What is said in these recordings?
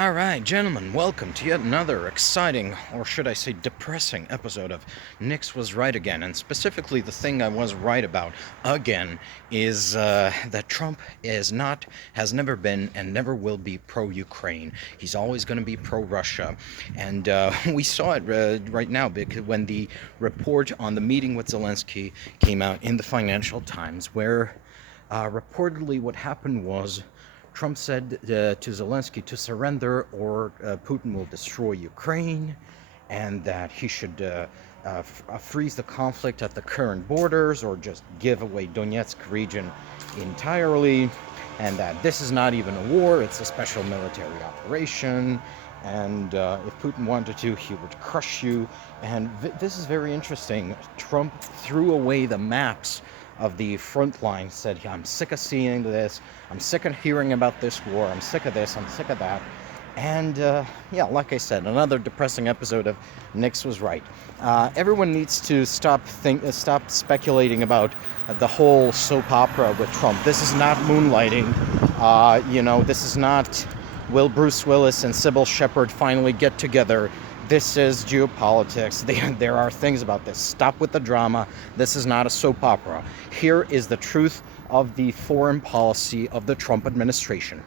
All right, gentlemen, welcome to yet another exciting, or should I say depressing, episode of Nix Was Right Again. And specifically, the thing I was right about again is that Trump has never been, and never will be pro-Ukraine. He's always going to be pro-Russia. And we saw it right now because when the report on the meeting with Zelensky came out in the Financial Times, where reportedly what happened was Trump said to Zelensky to surrender or Putin will destroy Ukraine, and that he should freeze the conflict at the current borders or just give away Donetsk region entirely, and that this is not even a war, it's a special military operation, and if Putin wanted to, he would crush you. And this is very interesting. Trump threw away the maps of the front line, said, I'm sick of seeing this, I'm sick of hearing about this war, I'm sick of this, I'm sick of that. And yeah, like I said, another depressing episode of Nix Was Right. Everyone needs to stop speculating about the whole soap opera with Trump. This is not moonlighting. This is not will Bruce Willis and Sybil Shepherd finally get together. This is geopolitics. There are things about this. Stop with the drama. This is not a soap opera. Here is the truth of the foreign policy of the Trump administration.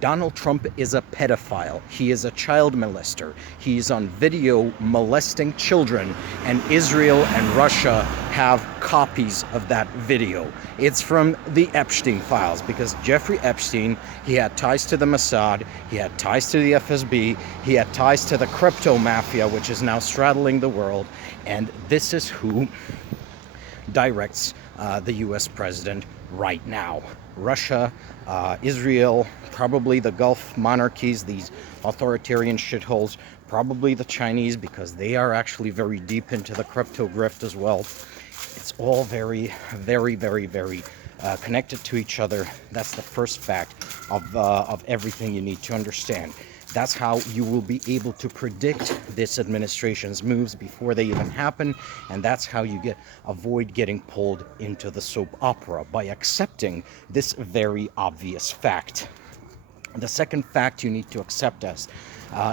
Donald Trump is a pedophile. He is a child molester. He's on video molesting children, and Israel and Russia have copies of that video. It's from the Epstein files, because Jeffrey Epstein, he had ties to the Mossad, he had ties to the FSB, he had ties to the crypto mafia, which is now straddling the world, and this is who directs the US president right now. Russia, Israel, probably the Gulf monarchies, these authoritarian shitholes, probably the Chinese, because they are actually very deep into the crypto grift as well. It's all very, very, very, very connected to each other. That's the first fact of everything you need to understand. That's how you will be able to predict this administration's moves before they even happen, and that's how you avoid getting pulled into the soap opera, by accepting this very obvious fact. The second fact you need to accept is,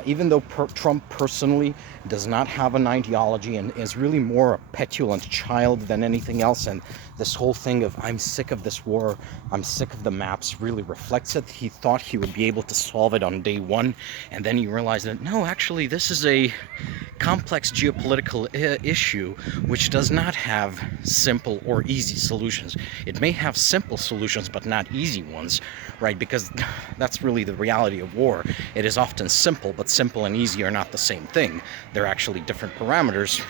even though Trump personally does not have an ideology and is really more a petulant child than anything else, and this whole thing of I'm sick of this war, I'm sick of the maps really reflects it. He thought he would be able to solve it on day one, and then he realized that no, actually this is a complex geopolitical issue which does not have simple or easy solutions. It may have simple solutions but not easy ones, right? Because that's really the reality of war. It is often simple, but simple and easy are not the same thing. They're actually different parameters.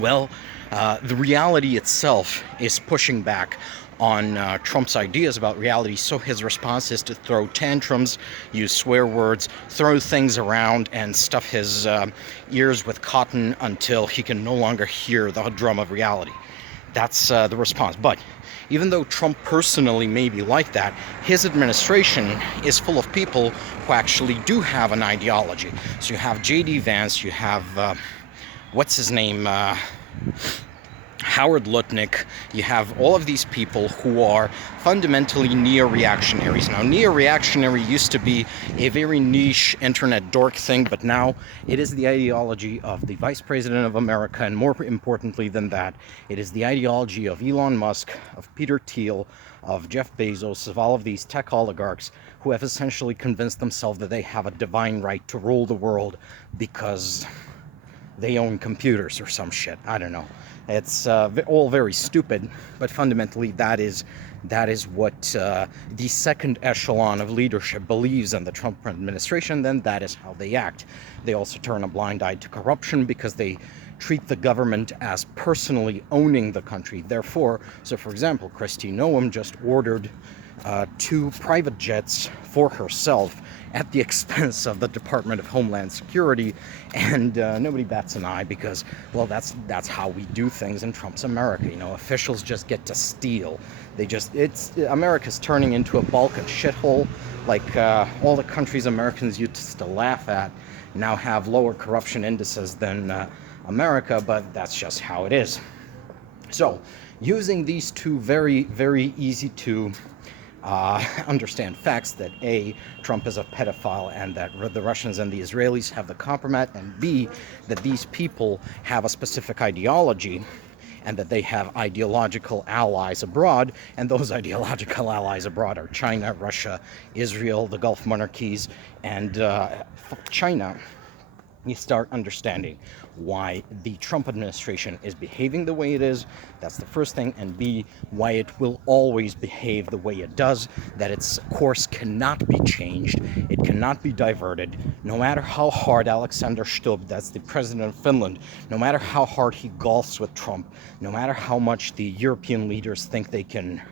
Well, the reality itself is pushing back on Trump's ideas about reality, so his response is to throw tantrums, use swear words, throw things around, and stuff his ears with cotton until he can no longer hear the drum of reality. That's the response. But even though Trump personally may be like that, his administration is full of people who actually do have an ideology. So you have J.D. Vance, you have, what's his name, Howard Lutnick, you have all of these people who are fundamentally neo-reactionaries. Now, neo-reactionary used to be a very niche internet dork thing, but now it is the ideology of the Vice President of America, and more importantly than that, it is the ideology of Elon Musk, of Peter Thiel, of Jeff Bezos, of all of these tech oligarchs who have essentially convinced themselves that they have a divine right to rule the world because they own computers or some shit. I don't know. It's all very stupid, but fundamentally that is what the second echelon of leadership believes in the Trump administration. Then that is how they act. They also turn a blind eye to corruption because they treat the government as personally owning the country. Therefore, so for example, Kristi Noem just ordered 2 private jets for herself at the expense of the Department of Homeland Security, and nobody bats an eye because, well, that's how we do things in Trump's America. You know, officials just get to steal. America's turning into a Balkan shithole. Like all the countries Americans used to laugh at now have lower corruption indices than America, but that's just how it is. So, using these two very, very easy to understand facts that A, Trump is a pedophile and that the Russians and the Israelis have the compromise, and B, that these people have a specific ideology and that they have ideological allies abroad, and those ideological allies abroad are China, Russia, Israel, the Gulf monarchies, and China. You start understanding why the Trump administration is behaving the way it is. That's the first thing. And B, why it will always behave the way it does, that its course cannot be changed, it cannot be diverted, no matter how hard Alexander Stubb, that's the president of Finland, no matter how hard he golfs with Trump, no matter how much the European leaders think they can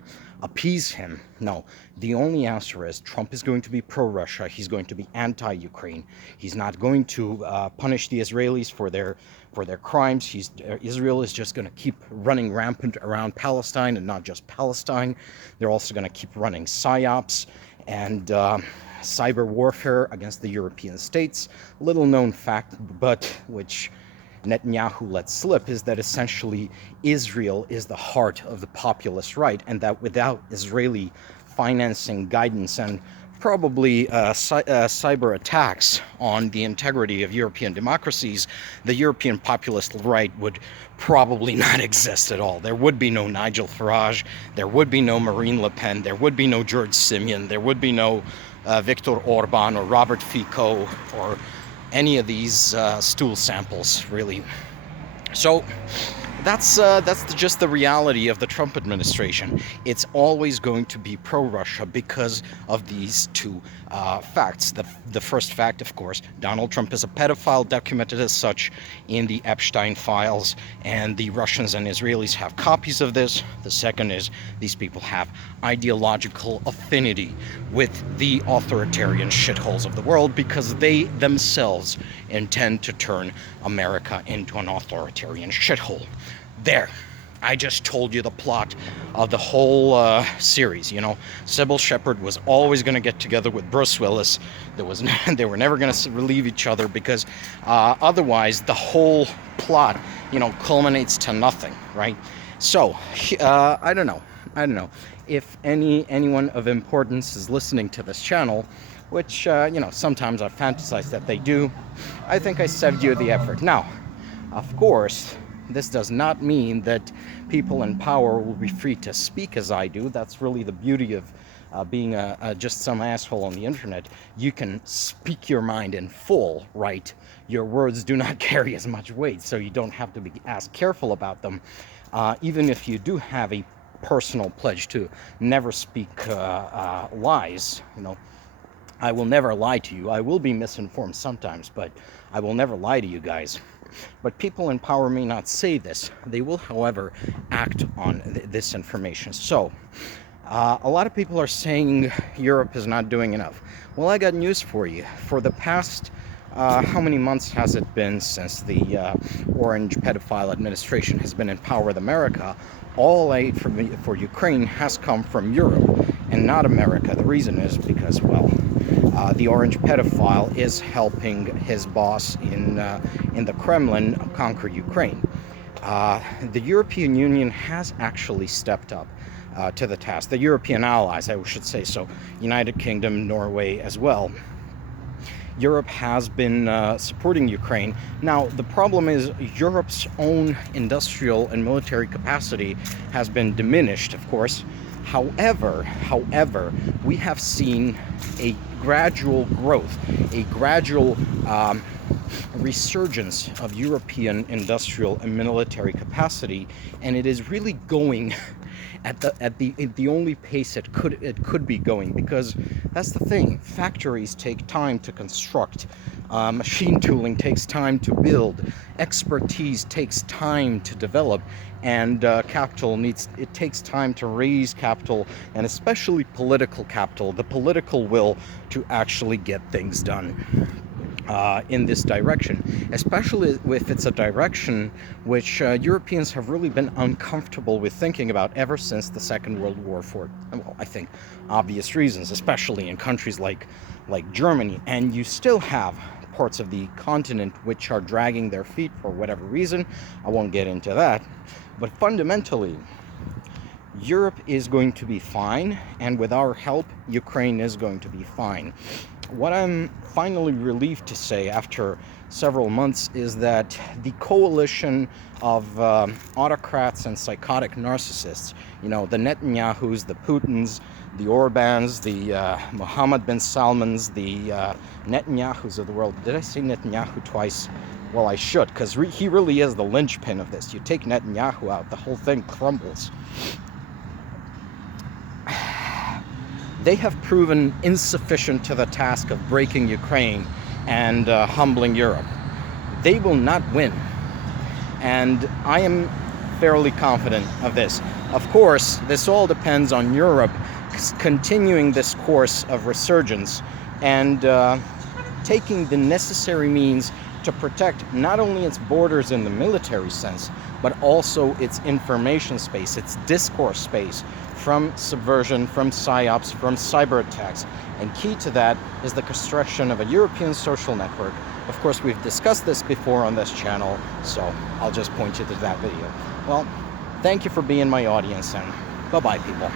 appease him. No, the only answer is Trump is going to be pro-Russia. He's going to be anti-Ukraine. He's not going to punish the Israelis for their crimes. Israel is just going to keep running rampant around Palestine, and not just Palestine. They're also going to keep running psyops and cyber warfare against the European states. Little known fact, but which Netanyahu let slip, is that essentially Israel is the heart of the populist right, and that without Israeli financing, guidance, and probably cyber attacks on the integrity of European democracies, the European populist right would probably not exist at all. There would be no Nigel Farage, there would be no Marine Le Pen, there would be no George Simeon, there would be no Viktor Orban or Robert Fico or any of these stool samples, really. So that's just the reality of the Trump administration. It's always going to be pro-Russia because of these two facts. The first fact, of course, Donald Trump is a pedophile, documented as such in the Epstein files, and the Russians and Israelis have copies of this. The second is these people have ideological affinity with the authoritarian shitholes of the world because they themselves intend to turn America into an authoritarian shithole. There, I just told you the plot of the whole series. You know, Sybil Shepherd was always going to get together with Bruce Willis. They were never going to relieve each other because otherwise the whole plot, you know, culminates to nothing, right? So I don't know if anyone of importance is listening to this channel, which you know, sometimes I fantasize that they do. I think I saved you the effort. Now, of course, this does not mean that people in power will be free to speak as I do. That's really the beauty of being just some asshole on the internet. You can speak your mind in full, right? Your words do not carry as much weight, so you don't have to be as careful about them. Even if you do have a personal pledge to never speak lies, you know, I will never lie to you. I will be misinformed sometimes, but I will never lie to you guys. But people in power may not say this. They will, however, act on this information. So, a lot of people are saying Europe is not doing enough. Well, I got news for you. For the past, how many months has it been since the orange pedophile administration has been in power with America? All aid for Ukraine has come from Europe and not America. The reason is because, well, the orange pedophile is helping his boss in the Kremlin conquer Ukraine. The European Union has actually stepped up to the task. The European allies, I should say so, United Kingdom, Norway as well. Europe has been supporting Ukraine. Now, the problem is Europe's own industrial and military capacity has been diminished, of course. However, we have seen a gradual growth, a gradual resurgence of European industrial and military capacity, and it is really going at the only pace it could be going, because that's the thing. Factories take time to construct. Machine tooling takes time to build. Expertise takes time to develop, and capital takes time to raise capital, and especially political capital, the political will to actually get things done in this direction, especially if it's a direction which Europeans have really been uncomfortable with thinking about ever since the Second World War, for, well, I think obvious reasons, especially in countries like Germany. And you still have parts of the continent which are dragging their feet for whatever reason. I won't get into that, but fundamentally, Europe is going to be fine, and with our help, Ukraine is going to be fine. What I'm finally relieved to say after several months is that the coalition of autocrats and psychotic narcissists, the Netanyahus, the Putins, the Orbans, the Mohammed bin Salmans, the Netanyahus of the world. Did I say Netanyahu twice? Well, I should, because he really is the linchpin of this. You take Netanyahu out, the whole thing crumbles. They have proven insufficient to the task of breaking Ukraine and humbling Europe. They will not win. And I am fairly confident of this. Of course, this all depends on Europe continuing this course of resurgence and taking the necessary means to protect not only its borders in the military sense, but also its information space, its discourse space, from subversion, from psyops, from cyber attacks. And key to that is the construction of a European social network. Of course, we've discussed this before on this channel, so I'll just point you to that video. Well, thank you for being my audience, and bye-bye, people.